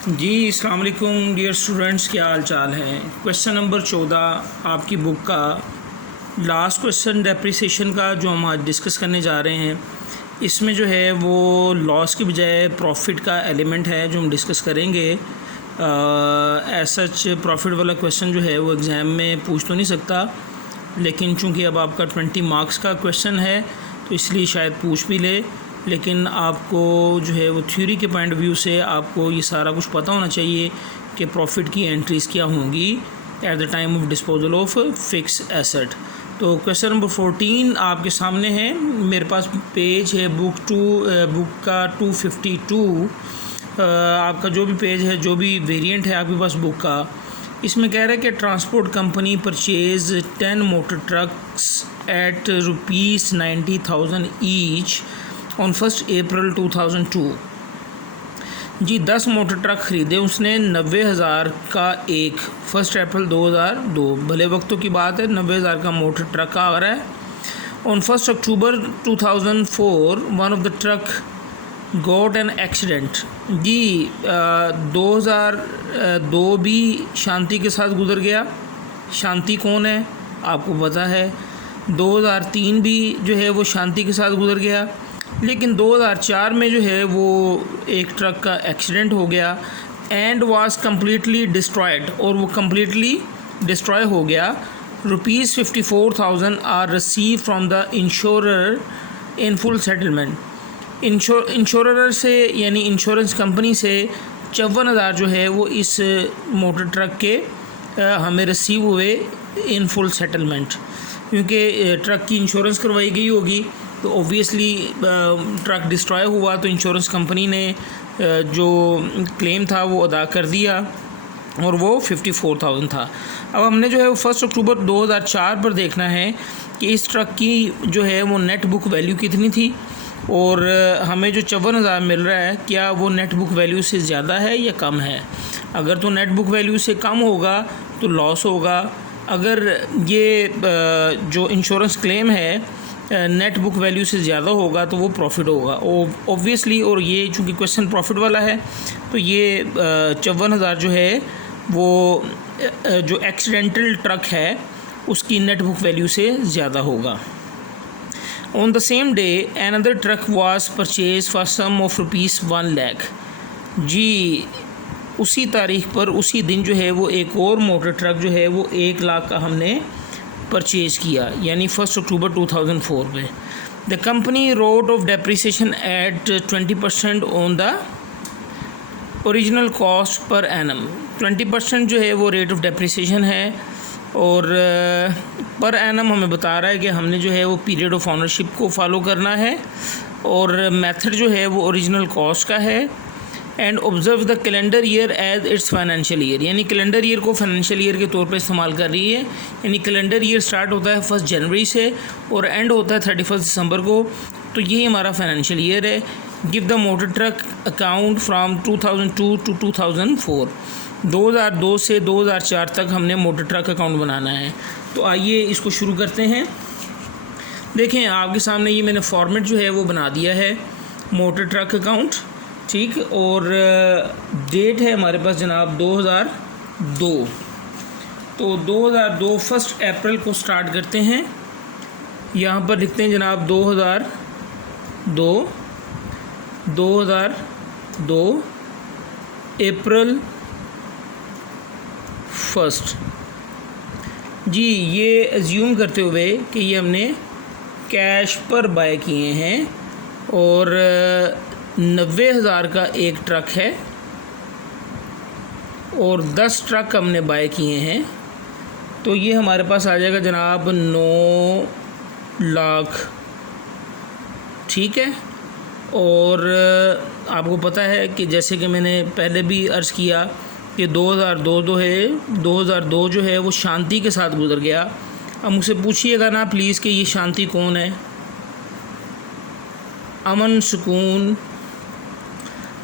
जी अस्सलाम वालेकुम dear students, क्या हाल चाल है। क्वेश्चन नंबर 14 आपकी बुक का लास्ट क्वेश्चन डेप्रिसिएशन का जो हम आज डिस्कस करने जा रहे हैं, इसमें जो है वो लॉस की बजाय प्रॉफिट का एलिमेंट है जो हम डिस्कस करेंगे। एज सच प्रॉफिट वाला क्वेश्चन जो है वो एग्ज़ाम में पूछ तो नहीं सकता, लेकिन चूंकि अब आपका 20 मार्क्स का क्वेश्चन है तो इसलिए शायद पूछ भी ले। लेकिन आपको जो है वो थ्योरी के पॉइंट ऑफ व्यू से आपको ये सारा कुछ पता होना चाहिए कि प्रॉफिट की एंट्रीज़ क्या होंगी at the time of disposal of fix asset. तो क्वेश्चन नंबर 14 आपके सामने है। मेरे पास पेज है बुक का 252। आपका जो भी पेज है, जो भी वेरिएंट है आपके पास बुक का, इसमें कह रहा है कि transport company purchase 10 motor trucks at ₹90,000 each on 1 April 2002। जी 10 मोटर ट्रक ख़रीदे उसने 90,000 का एक 1 अप्रैल 2002। भले वक्तों की बात है, 90,000 का मोटर ट्रक आ रहा है। On 1 October 2004 one of the truck got an accident. जी 2002 भी शांति के साथ गुजर गया। शांति कौन है आपको पता है। 2003 भी जो है वो शांति के साथ गुजर गया, लेकिन 2004 में जो है वो एक ट्रक का एक्सीडेंट हो गया एंड वाज कम्प्लीटली डिस्ट्रॉयड, और वो कम्प्लीटली डिस्ट्रॉय हो गया। ₹54,000 are receive from the insurer in full settlement. Insurer से यानी इंश्योरेंस कंपनी से 54,000 जो है वो इस मोटर ट्रक के हमें रिसीव हुए इन फुल सेटलमेंट, क्योंकि ट्रक की इंश्योरेंस करवाई गई होगी तो ऑब्वियसली ट्रक डिस्ट्रॉय हुआ तो इंश्योरेंस कंपनी ने जो क्लेम था वो अदा कर दिया और वो 54,000 था। अब हमने जो है वो 1 अक्टूबर 2004 पर देखना है कि इस ट्रक की जो है वो नेट बुक वैल्यू कितनी थी, और हमें जो 54,000 मिल रहा है क्या वो नेट बुक वैल्यू से ज़्यादा है या कम है। अगर तो नेट बुक वैल्यू से कम होगा तो लॉस होगा, अगर ये जो इंश्योरेंस क्लेम है नेट बुक वैल्यू से ज़्यादा होगा तो वो प्रॉफिट होगा ऑब्वियसली। और ये चूँकि क्वेश्चन प्रॉफिट वाला है तो ये 54,000 जो है वो जो एक्सीडेंटल ट्रक है उसकी नेट बुक वैल्यू से ज़्यादा होगा। On the same day another truck was purchase for some of ₹1 lakh. जी उसी तारीख पर, उसी दिन जो है वो एक और मोटर ट्रक जो है वो 1 लाख का हमने परचेज़ किया, यानी 1 अक्टूबर 2004 पे। The company wrote off depreciation at 20% on the original cost per annum. 20% जो है वो रेट ऑफ डेप्रिसिएशन है, और पर एनम हमें बता रहा है कि हमने जो है वो पीरियड ऑफ ऑनरशिप को फॉलो करना है, और मेथड जो है वो ओरिजिनल कॉस्ट का है। And observe the calendar year as its financial year, यानी कैलेंडर ईयर को फाइनेंशियल ईयर के तौर पे इस्तेमाल कर रही है। यानी कैलेंडर ईयर स्टार्ट होता है 1 जनवरी से और एंड होता है 31 दिसंबर को, तो ये हमारा फाइनेंशियल ईयर है। Give the motor truck account from 2002 to 2004। 2002 से 2004 तक हमने मोटर ट्रक अकाउंट बनाना है। तो आइए इसको शुरू करते हैं। देखें आपके सामने ये मैंने फॉर्मेट जो है वो बना दिया है मोटर ट्रक अकाउंट, ठीक। और डेट है हमारे पास जनाब 2002। तो 2002 1 अप्रैल को स्टार्ट करते हैं। यहाँ पर लिखते हैं जनाब 2002 अप्रैल 1। जी ये एज्यूम करते हुए कि ये हमने कैश पर बाय किए हैं, और 90,000 का एक ट्रक है और 10 ट्रक हमने बाय किए हैं, तो ये हमारे पास आ जाएगा जनाब 9 लाख, ठीक है। और आपको पता है कि जैसे कि मैंने पहले भी अर्ज़ किया कि 2002 जो है वो शांति के साथ गुजर गया। अब मुझसे पूछिएगा ना प्लीज़ कि ये शांति कौन है। अमन सुकून।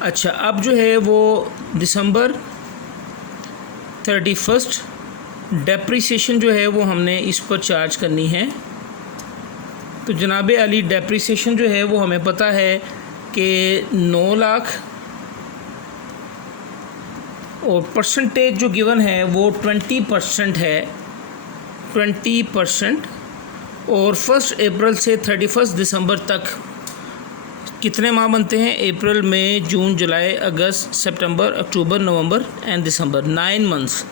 अच्छा अब जो है वो दिसंबर 31 डेप्रिसिएशन जो है वो हमने इस पर चार्ज करनी है। तो जनाब अली डेप्रिसिएशन जो है वो हमें पता है कि 9 लाख और परसेंटेज जो गिवन है वो 20% है, 20%। और 1 अप्रैल से 31 दिसंबर तक कितने माह बनते हैं? अप्रैल, मई, जून, जुलाई, अगस्त, सितंबर, अक्टूबर, नवंबर एंड दिसंबर, 9 मंथ्स।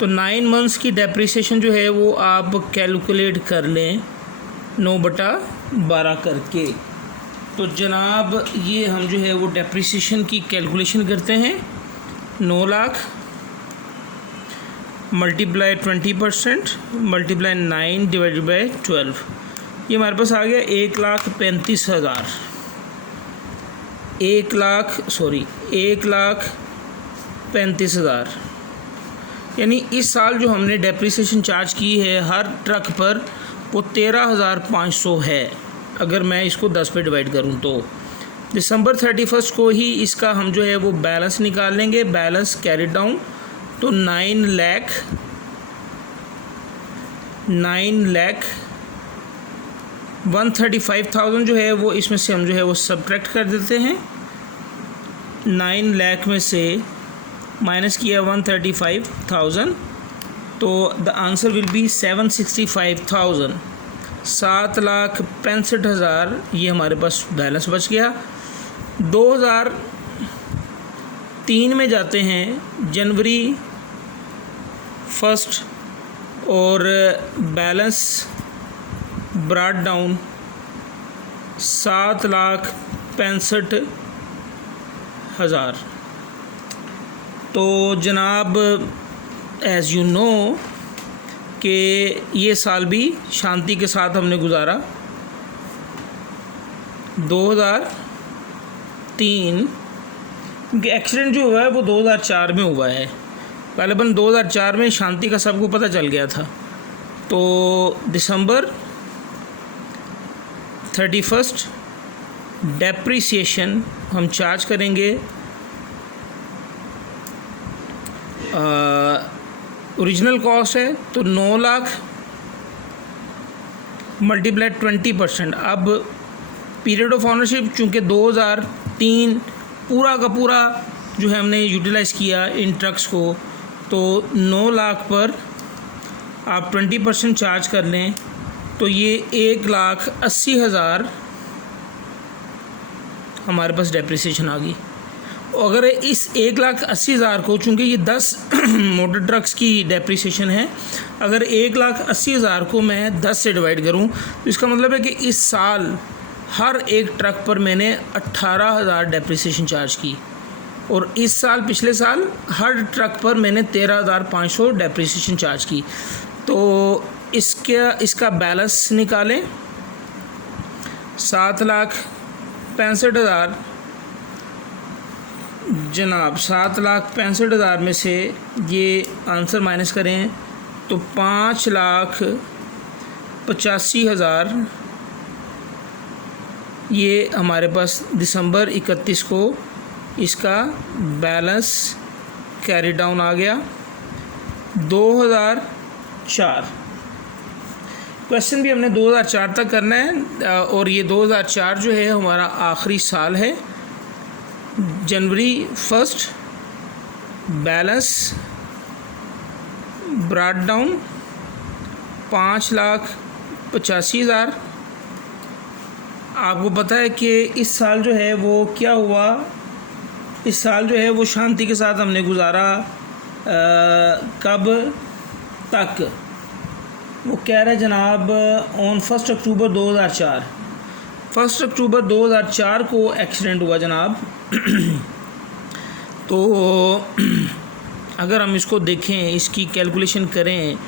तो 9 मंथ्स की डेप्रिसिएशन जो है वो आप कैलकुलेट कर लें 9/12 करके। तो जनाब ये हम जो है वो डेप्रिसिएशन की कैलकुलेशन करते हैं। 9 lakh multiply 20% multiply 9 divided by 12, ये हमारे पास आ गया 1,35,000। 1,35,000 यानी इस साल जो हमने डेप्रिसिएशन चार्ज की है हर ट्रक पर वो 13,500 है, अगर मैं इसको 10 पे डिवाइड करूँ तो। दिसंबर 31 को ही इसका हम जो है वो बैलेंस निकाल लेंगे, बैलेंस कैरी डाउन। तो 9,135,000 जो है वो इसमें से हम जो है वो सब्ट्रैक्ट कर देते हैं। 9 लाख में से माइनस किया 135,000, तो द आंसर विल बी 765,000। 7,65,000 ये हमारे पास बैलेंस बच गया। 2003 में जाते हैं, जनवरी 1 और बैलेंस ब्रॉट डाउन 7,65,000। तो जनाब एज़ यू नो कि ये साल भी शांति के साथ हमने गुजारा। 2003 क्योंकि एक्सीडेंट जो हुआ है वो 2004 में हुआ है, गालिबन 2004 में शांति का सबको पता चल गया था। तो दिसंबर 31 डेप्रिसिएशन हम चार्ज करेंगे। ओरिजिनल कॉस्ट है तो 9 लाख मल्टीप्लाई 20%। अब पीरियड ऑफ ऑनरशिप चूँकि 2003 पूरा का पूरा जो है हमने यूटिलाइज़ किया इन ट्रक्स को, तो 9 लाख पर आप 20% चार्ज कर लें तो ये 1,80,000 हमारे पास डेप्रिसिएशन आ गई। अगर इस 1,80,000 को, चूँकि ये 10 मोटर ट्रक्स की डेप्रिसिएशन है, अगर 1,80,000 को मैं 10 से डिवाइड करूँ तो इसका मतलब है कि इस साल हर एक ट्रक पर मैंने 18,000 डेप्रिसिएशन चार्ज की, और इस साल पिछले साल हर ट्रक पर मैंने 13,500 डेप्रिसिएशन चार्ज की। तो इसका बैलेंस निकालें। 7,65,000 जनाब, 7,65,000 में से ये आंसर माइनस करें तो 5,85,000 ये हमारे पास दिसंबर 31 को इसका बैलेंस कैरी डाउन आ गया। 2004 क्वेश्चन भी हमने 2004 तक करना है, और ये 2004 जो है हमारा आखिरी साल है। जनवरी 1 बैलेंस ब्रॉट डाउन 5,85,000। आपको पता है कि इस साल जो है वो क्या हुआ, इस साल जो है वो शांति के साथ हमने गुजारा। कब तक? वो कह रहे हैं जनाब ऑन 1 अक्टूबर 2004। 1 अक्टूबर 2004 को एक्सीडेंट हुआ जनाब। तो अगर हम इसको देखें, इसकी कैलकुलेशन करें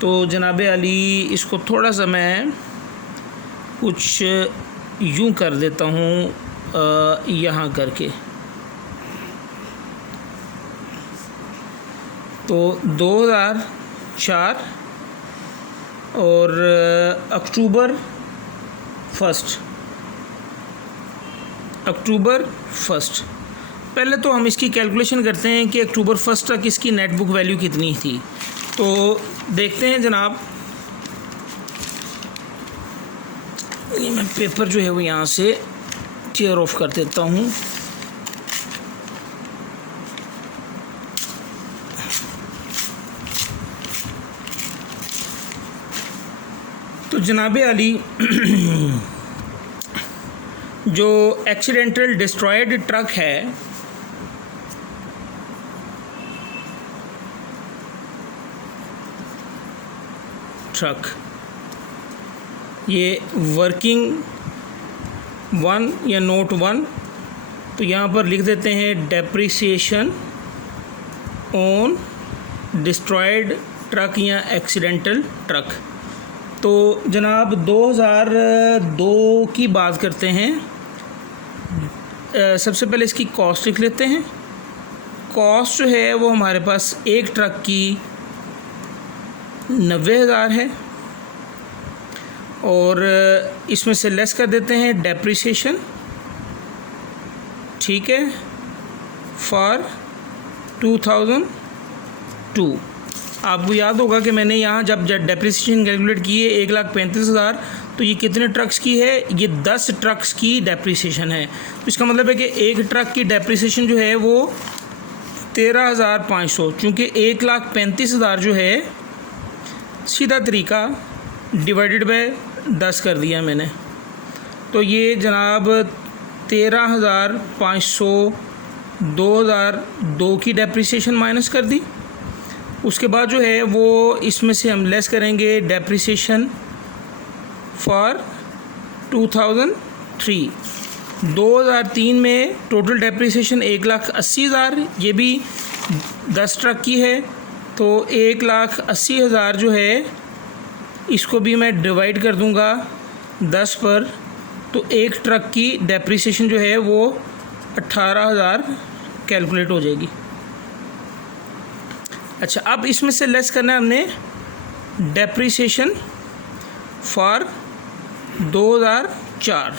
तो जनाब अली इसको थोड़ा सा मैं कुछ यूं कर देता हूँ यहाँ करके। तो 2004 और अक्टूबर 1 पहले तो हम इसकी कैलकुलेशन करते हैं कि अक्टूबर 1 तक इसकी नेट बुक वैल्यू कितनी थी। तो देखते हैं जनाब, ये मैं पेपर जो है वो यहाँ से टीयर ऑफ कर देता हूँ। जनाब अली जो एक्सीडेंटल डिस्ट्रॉयड ट्रक है ये वर्किंग 1 या नोट 1, तो यहाँ पर लिख देते हैं डेप्रिसिएशन ऑन डिस्ट्रॉयड ट्रक या एक्सीडेंटल ट्रक। तो जनाब 2002 की बात करते हैं। सबसे पहले इसकी कॉस्ट लिख लेते हैं। कॉस्ट जो है वो हमारे पास एक ट्रक की 90,000 है और इसमें से लेस कर देते हैं डेप्रिसिएशन, ठीक है, फॉर 2002। आपको याद होगा कि मैंने यहाँ जब डेप्रिसिएशन कैलकुलेट की है 1,35,000, तो ये कितने ट्रक्स की है? ये 10 ट्रक्स की डेप्रिसिएशन है। तो इसका मतलब है कि एक ट्रक की डेप्रिसिएशन जो है वो 13,500, चूँकि 1,35,000 जो है सीधा तरीका डिवाइडेड बाय 10 कर दिया मैंने, तो ये जनाब 13,500 2002 की डेप्रिसिएशन माइनस कर दी। उसके बाद जो है वो इसमें से हम लेस करेंगे डेप्रिसिएशन फॉर 2003। 2003 में टोटल डेप्रिसिएशन 1,80,000, ये भी 10 ट्रक की है, तो 1,80,000 जो है इसको भी मैं डिवाइड कर दूंगा 10 पर, तो एक ट्रक की डेप्रिसिएशन जो है वो 18,000 कैलकुलेट हो जाएगी। अच्छा, अब इसमें से लेस करना है हमने डेप्रिसिएशन फॉर 2004।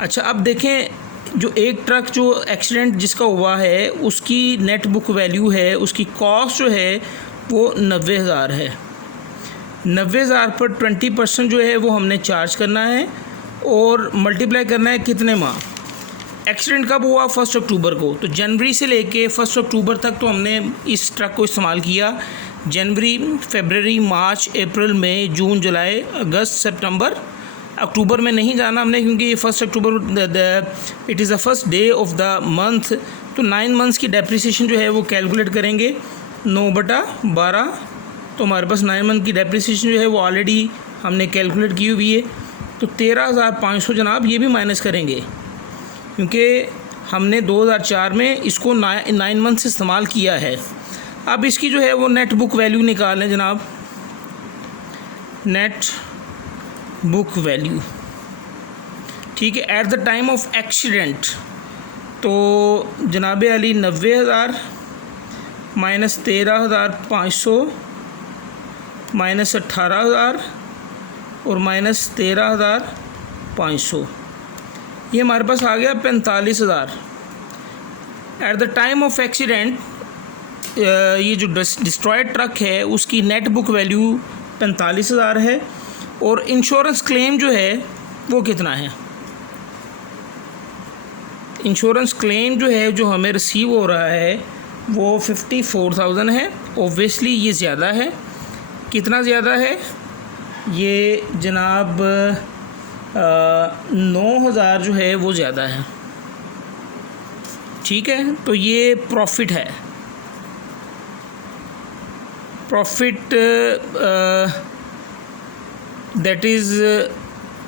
अच्छा, अब देखें जो एक ट्रक जो एक्सीडेंट जिसका हुआ है उसकी नेट बुक वैल्यू है, उसकी कॉस्ट जो है वो 90,000 है। 90,000 पर 20% जो है वो हमने चार्ज करना है और मल्टीप्लाई करना है कितने माह। एक्सीडेंट कब हुआ? 1 अक्टूबर को। तो जनवरी से लेके 1 अक्टूबर तक तो हमने इस ट्रक को इस्तेमाल किया। जनवरी, फरवरी, मार्च, अप्रैल, मई, जून, जुलाई, अगस्त, सितंबर, अक्टूबर में नहीं जाना हमने क्योंकि ये 1 अक्टूबर it is the first day of the month. तो 9 मंथ्स की डेप्रिसिएशन जो है वो कैलकुलेट करेंगे 9/12। तो हमारे पास 9 मंथ की डेप्रिसिएशन जो है वो ऑलरेडी हमने कैलकुलेट की हुई है। तो 13,500 जनाब ये भी माइनस करेंगे क्योंकि हमने 2004 में इसको 9 मंथ से इस्तेमाल किया है। अब इसकी जो है वो नेट बुक वैल्यू निकालें जनाब, नेट बुक वैल्यू, ठीक है, at the time of accident. तो जनाब अली 90,000 माइनस 13,500 माइनस 18,000 और माइनस 13,500, ये हमारे पास आ गया 45,000। At the time of accident ये जो डिस्ट्रॉयड ट्रक है उसकी नेट बुक वैल्यू 45,000 है और इंश्योरेंस क्लेम जो है वो कितना है? इंश्योरेंस क्लेम जो है जो हमें रिसीव हो रहा है वो 54,000 है। ओब्वियसली ये ज़्यादा है। कितना ज़्यादा है? ये जनाब 9,000 जो है वो ज़्यादा है, ठीक है। तो ये प्रॉफिट है, प्रॉफिट दैट इज़,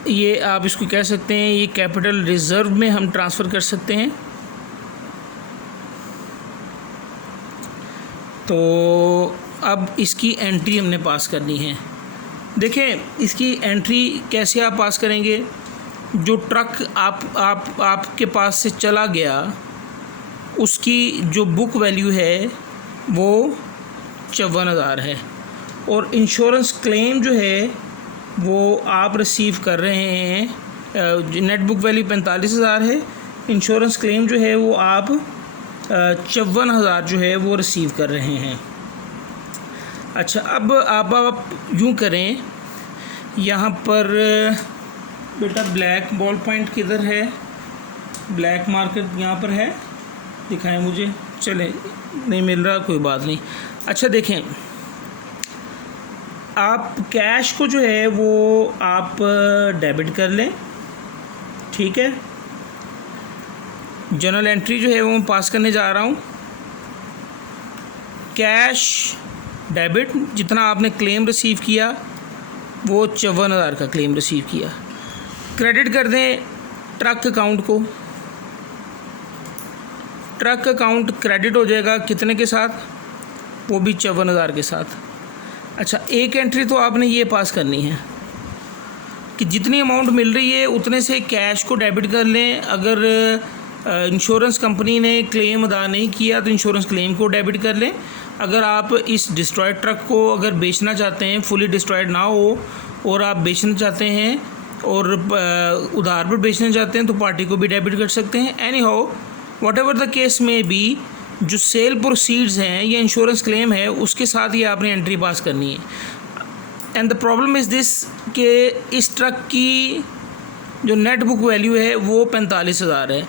ये आप इसको कह सकते हैं ये कैपिटल रिज़र्व में हम ट्रांसफ़र कर सकते हैं। तो अब इसकी एंट्री हमने पास करनी है। देखें इसकी एंट्री कैसे आप पास करेंगे? जो ट्रक आपके पास से चला गया उसकी जो बुक वैल्यू है वो 54,000 है और इंश्योरेंस क्लेम जो है वो आप रिसीव कर रहे हैं। नेट बुक वैल्यू 45,000 है, इंश्योरेंस क्लेम जो है वो आप 54,000 जो है वो रिसीव कर रहे हैं। अच्छा, अब आप यूँ करें, यहाँ पर बेटा ब्लैक बॉल पॉइंट किधर है? ब्लैक मार्कर यहाँ पर है, दिखाएं मुझे। चले, नहीं मिल रहा, कोई बात नहीं। अच्छा देखें, आप कैश को जो है वो आप डेबिट कर लें, ठीक है। जर्नल एंट्री जो है वो मैं पास करने जा रहा हूँ। कैश डेबिट, जितना आपने क्लेम रिसीव किया वो 54,000 का क्लेम रिसीव किया। क्रेडिट कर दें ट्रक अकाउंट को। ट्रक अकाउंट क्रेडिट हो जाएगा कितने के साथ, वो भी 54,000 के साथ। अच्छा, एक एंट्री तो आपने ये पास करनी है कि जितनी अमाउंट मिल रही है उतने से कैश को डेबिट कर लें। अगर इंश्योरेंस कंपनी ने क्लेम अदा नहीं किया तो इंश्योरेंस क्लेम को डेबिट कर लें। अगर आप इस डिस्ट्रॉयड ट्रक को अगर बेचना चाहते हैं, फुली डिस्ट्रॉयड ना हो और आप बेचना चाहते हैं और उधार पर बेचना चाहते हैं तो पार्टी को भी डेबिट कर सकते हैं। Any how what ever the case में भी, जो सेल प्रोसीड्स हैं या इंश्योरेंस क्लेम है उसके साथ ये आपने एंट्री पास करनी है। And the problem is this कि इस ट्रक की जो नेट बुक वैल्यू है वो 45,000 है।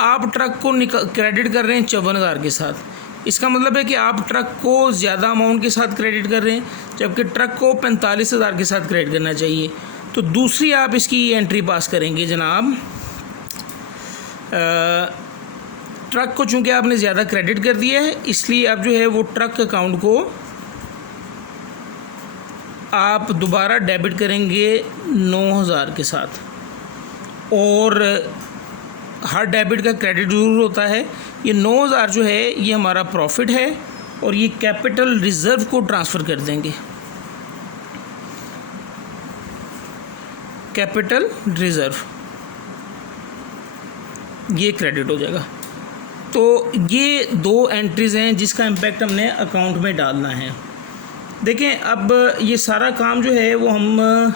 आप ट्रक को क्रेडिट कर रहे हैं 54,000 के साथ। इसका मतलब है कि आप ट्रक को ज़्यादा अमाउंट के साथ क्रेडिट कर रहे हैं, जबकि ट्रक को 45,000 के साथ क्रेडिट करना चाहिए। तो दूसरी आप इसकी एंट्री पास करेंगे जनाब, ट्रक को चूँकि आपने ज़्यादा क्रेडिट कर दिया है इसलिए आप जो है वो ट्रक अकाउंट को आप दोबारा डेबिट करेंगे 9,000 के साथ। और हर डेबिट का क्रेडिट ज़रूर होता है। ये 9,000 जो है ये हमारा प्रॉफिट है और ये कैपिटल रिज़र्व को ट्रांसफ़र कर देंगे। कैपिटल रिज़र्व ये क्रेडिट हो जाएगा। तो ये दो एंट्रीज़ हैं जिसका इम्पेक्ट हमने अकाउंट में डालना है। देखें, अब ये सारा काम जो है वो हम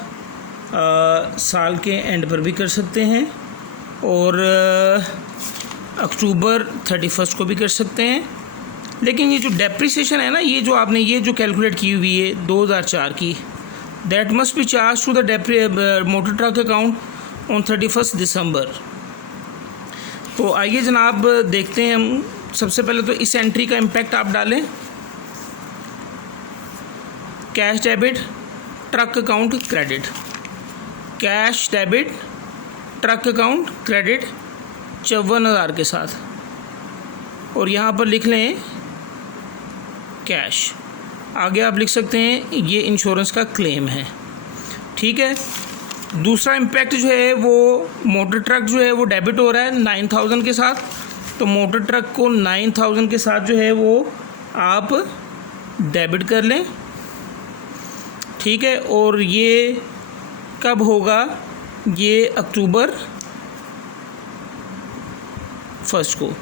साल के एंड पर भी कर सकते हैं और अक्टूबर 31 को भी कर सकते हैं। लेकिन ये जो डेप्रिसिएशन है ना, ये जो आपने ये जो कैलकुलेट की हुई है 2004 की, that must be charge to the motor truck account on 31 December. तो आइए जनाब देखते हैं हम। सबसे पहले तो इस एंट्री का इम्पेक्ट आप डालें। Cash debit truck account credit, cash debit truck account credit 54,000 के साथ, और यहाँ पर लिख लें कैश। आगे आप लिख सकते हैं ये इंश्योरेंस का क्लेम है, ठीक है। दूसरा इम्पैक्ट जो है वो मोटर ट्रक जो है वो डेबिट हो रहा है 9,000 के साथ। तो मोटर ट्रक को 9,000 के साथ जो है वो आप डेबिट कर लें, ठीक है। और ये कब होगा, ये अक्टूबर 1 को।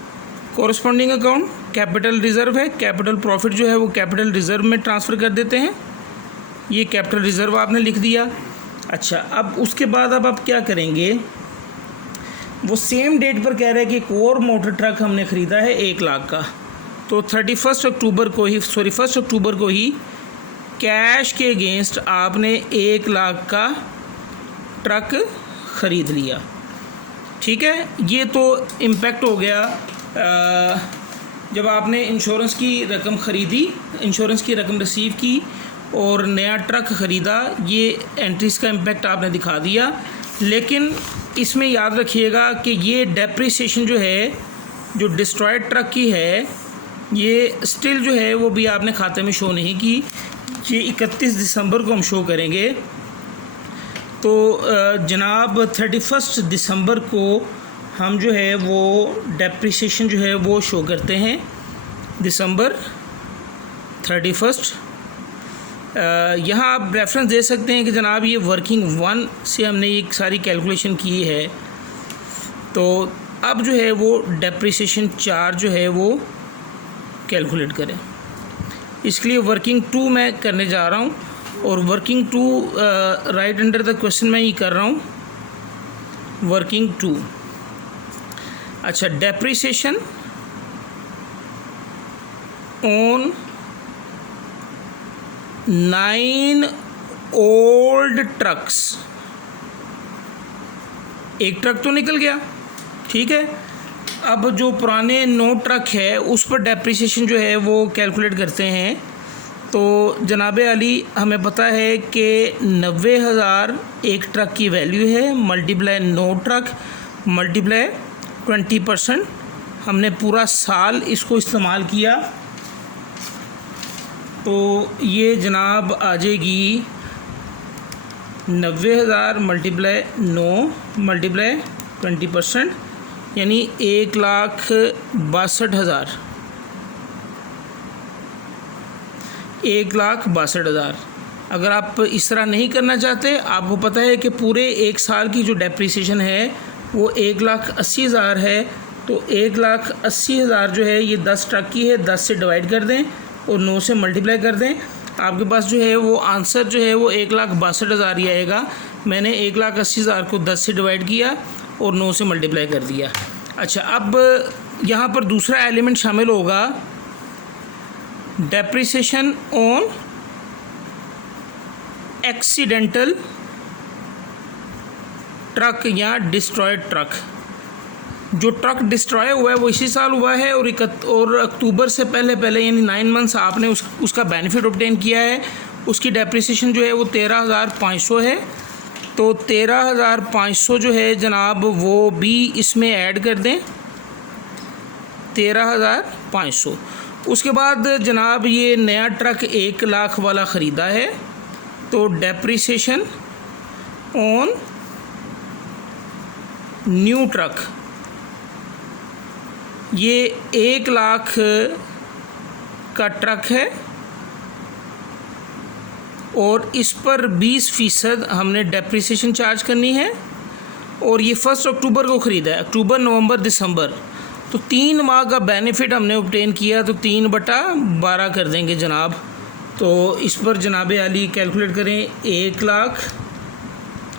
कॉरस्पॉन्डिंग अकाउंट कैपिटल रिज़र्व है, कैपिटल प्रॉफिट जो है वो कैपिटल रिज़र्व में ट्रांसफ़र कर देते हैं। ये कैपिटल रिज़र्व आपने लिख दिया। अच्छा, अब उसके बाद अब आप क्या करेंगे, वो सेम डेट पर कह रहे हैं कि एक और मोटर ट्रक हमने ख़रीदा है 1 लाख का। तो 1 अक्टूबर को ही कैश के अगेंस्ट आपने 1 लाख का ट्रक ख़रीद लिया, ठीक है। ये तो इम्पेक्ट हो गया जब आपने इंश्योरेंस की रकम ख़रीदी, इंश्योरेंस की रकम रिसीव की और नया ट्रक ख़रीदा। ये एंट्रीज़ का इम्पेक्ट आपने दिखा दिया। लेकिन इसमें याद रखिएगा कि ये डेप्रिसिएशन जो है, जो डिस्ट्रॉयड ट्रक की है, ये स्टिल जो है वो भी आपने खाते में शो नहीं की। ये 31 दिसंबर को हम शो करेंगे। तो जनाब 31 दिसंबर को हम जो है वो डेप्रिसिएशन जो है वो शो करते हैं, दिसंबर 31। यहाँ आप रेफरेंस दे सकते हैं कि जनाब ये वर्किंग 1 से हमने ये सारी कैलकुलेशन की है। तो अब जो है वो डेप्रिसिएशन 4 जो है वो कैलकुलेट करें। इसके लिए वर्किंग 2 मैं करने जा रहा हूँ और working 2 right under the question मैं ये कर रहा हूँ, वर्किंग 2। अच्छा, डेप्रिसिएशन ऑन 9 ओल्ड ट्रक्स। एक ट्रक तो निकल गया, ठीक है। अब जो पुराने 9 ट्रक है उस पर डेप्रिसिएशन जो है वो कैलकुलेट करते हैं। तो जनाब अली हमें पता है कि 90,000 एक ट्रक की वैल्यू है, मल्टीप्लाई 9 ट्रक मल्टीप्लाई 20%। हमने पूरा साल इसको इस्तेमाल किया तो ये जनाब आ जाएगी 90,000 मल्टीप्लाई 9 मल्टीप्लाई 20%, यानी 1,62,000। 1,62,000। अगर आप इस तरह नहीं करना चाहते, आपको पता है कि पूरे एक साल की जो डेप्रिसिएशन है वो 1,80,000 है, तो 1,80,000 जो है ये 10 ट्रक की है, 10 से डिवाइड कर दें और 9 से मल्टीप्लाई कर दें। आपके पास जो है वो आंसर जो है वो 1,62,000 ही आएगा। मैंने 1,80,000 को 10 से डिवाइड किया और 9 से मल्टीप्लाई कर दिया। अच्छा, अब यहाँ पर दूसरा एलिमेंट शामिल होगा, डेप्रिसिएशन ऑन एक्सीडेंटल ट्रक या डिस्ट्रॉयड ट्रक। जो ट्रक डिस्ट्रॉय हुआ है वो इसी साल हुआ है और अक्टूबर से पहले यानी 9 मंथ्स आपने उसका बेनिफिट ऑब्टेन किया है। उसकी डेप्रिसिएशन जो है वो 13,500 है। तो 13,500 जो है जनाब वो भी इसमें ऐड कर दें, 13,500। उसके बाद जनाब ये नया ट्रक 1 लाख वाला ख़रीदा है, तो डेप्रिसिएशन ऑन न्यू ट्रक ये 1 लाख का ट्रक है और इस पर 20% हमने डेप्रिसिएशन चार्ज करनी है। और ये 1 अक्टूबर को ख़रीदा है, अक्टूबर नवंबर दिसंबर, तो 3 माह का बेनिफिट हमने ऑब्टेन किया, तो 3/12 कर देंगे जनाब। तो इस पर जनाब अली कैलकुलेट करें, 1 लाख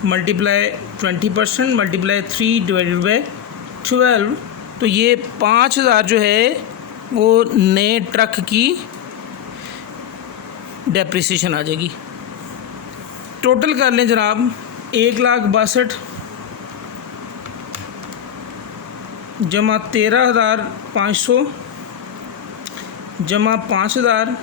मल्टीप्लाई 20% मल्टीप्लाई 3/12, तो ये 5,000 जो है वो नए ट्रक की डेप्रिसिएशन आ जाएगी। टोटल कर लें जनाब, 1,62,000 जमा 13,500 जमा 5,000,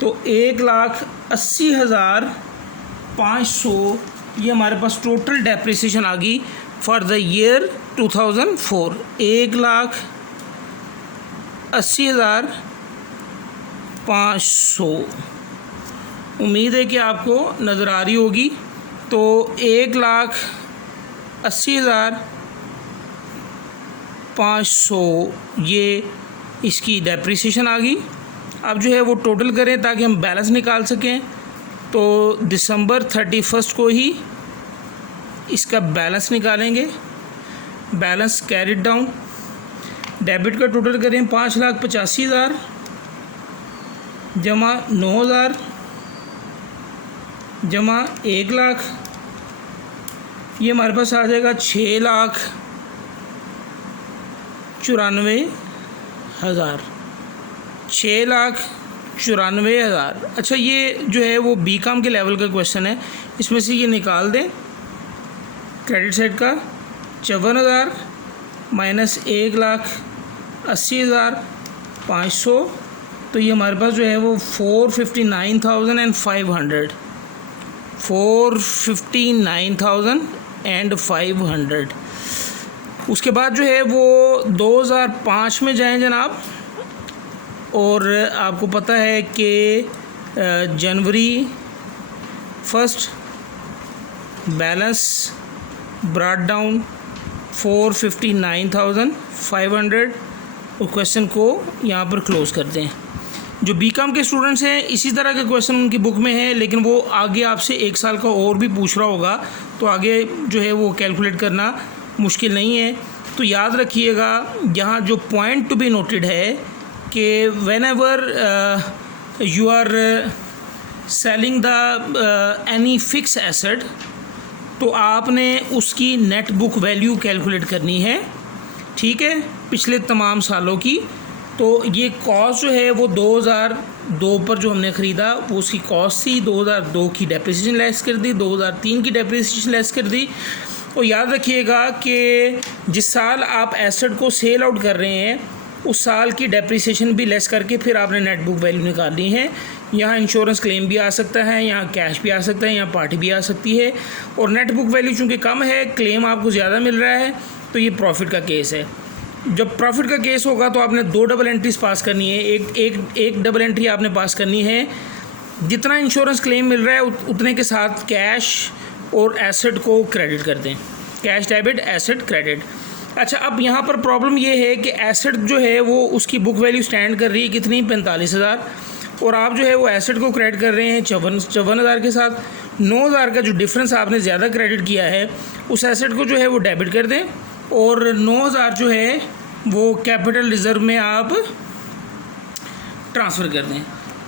तो 1,80,500 ये हमारे पास टोटल डेप्रिसिएशन आ गई फॉर द ईयर 2004। 1,80,500। उम्मीद है कि आपको नज़र आ रही होगी। तो 1,80,500 ये इसकी डेप्रिसिएशन आ गई। अब जो है वो टोटल करें ताकि हम बैलेंस निकाल सकें। तो दिसंबर 31 को ही इसका बैलेंस निकालेंगे। बैलेंस कैरिड डाउन, डेबिट का टोटल करें 5,85,000 जमा 9,000 जमा 1 लाख, ये हमारे पास आ जाएगा 6,94,000। 6,94,000। अच्छा, ये जो है वो बीकॉम के लेवल का क्वेश्चन है, इसमें से ये निकाल दें। क्रेडिट साइड का 54,000 माइनस 1,80,500, तो ये हमारे पास जो है वो 459,500 459,500। उसके बाद जो है वो 2005 में जाएं जनाब, और आपको पता है कि जनवरी 1 बैलेंस ब्रॉट डाउन 459,500 और क्वेश्चन को यहाँ पर क्लोज़ कर दें। जो बीकॉम के स्टूडेंट्स हैं इसी तरह के क्वेश्चन उनकी बुक में है, लेकिन वो आगे आपसे 1 साल का और भी पूछ रहा होगा, तो आगे जो है वो कैलकुलेट करना मुश्किल नहीं है। तो याद रखिएगा, यहाँ जो पॉइंट टू बी नोटेड है कि whenever you are selling the any fix asset, तो आपने उसकी नेट बुक वैल्यू कैलकुलेट करनी है, ठीक है, पिछले तमाम सालों की। तो ये कॉस्ट जो है वो 2002 पर जो हमने ख़रीदा वो उसकी कॉस्ट थी, 2002 की डेप्रिसिएशन लेस कर दी, 2003 की डेप्रिसिएशन लेस कर दी। और याद रखिएगा कि जिस साल आप एसेट को सेल आउट कर रहे हैं उस साल की डेप्रिसिएशन भी लेस करके फिर आपने नेट बुक वैल्यू निकालनी है। यहाँ इंश्योरेंस क्लेम भी आ सकता है, यहाँ कैश भी आ सकता है, यहाँ पार्टी भी आ सकती है। और नेट बुक वैल्यू चूँकि कम है, क्लेम आपको ज़्यादा मिल रहा है, तो ये प्रॉफिट का केस है। जब प्रॉफिट का केस होगा तो आपने 2 डबल एंट्रीज पास करनी है। एक डबल एंट्री आपने पास करनी है, जितना इंश्योरेंस क्लेम मिल रहा है उतने के साथ कैश और एसेट को क्रेडिट कर दें। Cash debit, asset credit. अच्छा, अब यहाँ पर प्रॉब्लम ये है कि एसेट जो है वो उसकी बुक वैल्यू स्टैंड कर रही है कितनी, 45,000, और आप जो है वो एसेट को क्रेडिट कर रहे हैं 54,000 के साथ। 9,000 का जो डिफरेंस आपने ज़्यादा क्रेडिट किया है, उस एसेट को जो है वो डेबिट कर दें, और 9,000 जो है वो कैपिटल रिज़र्व में आप ट्रांसफ़र कर दें।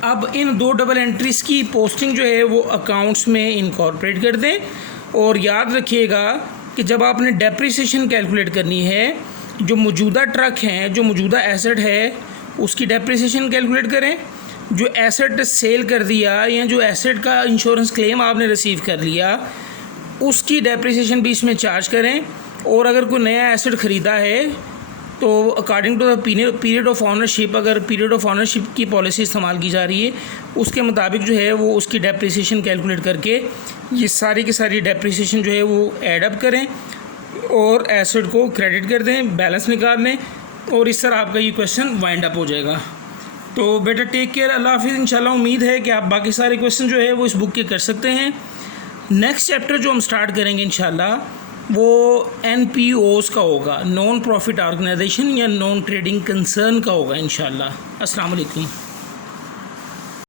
अब इन 2 डबल एंट्रीज़ की पोस्टिंग जो है वो अकाउंट्स में इनकॉर्पोरेट कर दें। और याद रखिएगा कि जब आपने डेप्रिसिएशन कैलकुलेट करनी है, जो मौजूदा ट्रक हैं, जो मौजूदा एसेट है, उसकी डेप्रिसिएशन कैलकुलेट करें। जो एसेट सेल कर दिया या जो एसेट का इंश्योरेंस क्लेम आपने रिसीव कर लिया, उसकी डेप्रिसिएशन भी इसमें चार्ज करें। और अगर कोई नया एसेट ख़रीदा है तो according to the period of ownership, अगर पीरियड ऑफ ऑनरशिप की पॉलिसी इस्तेमाल की जा रही है, उसके मुताबिक जो है वो उसकी डेप्रिसिएशन कैलकुलेट करके ये सारी की सारी डेप्रिसिएशन जो है वो ऐड अप करें और एसेट को क्रेडिट कर दें, बैलेंस निकाल लें, और इस तरह आपका ये क्वेश्चन वाइंड अप हो जाएगा। तो बेटा टेक केयर, अल्लाह हाफिज़। इंशाल्लाह उम्मीद है कि आप बाकी सारे क्वेश्चन जो है वो इस बुक के कर सकते हैं। नेक्स्ट चैप्टर जो हम स्टार्ट करेंगे इंशाल्लाह वो NPOs का होगा, नॉन प्रॉफिट ऑर्गेनाइजेशन या नॉन ट्रेडिंग कंसर्न का होगा इंशाल्लाह। अस्सलाम वालेकुम।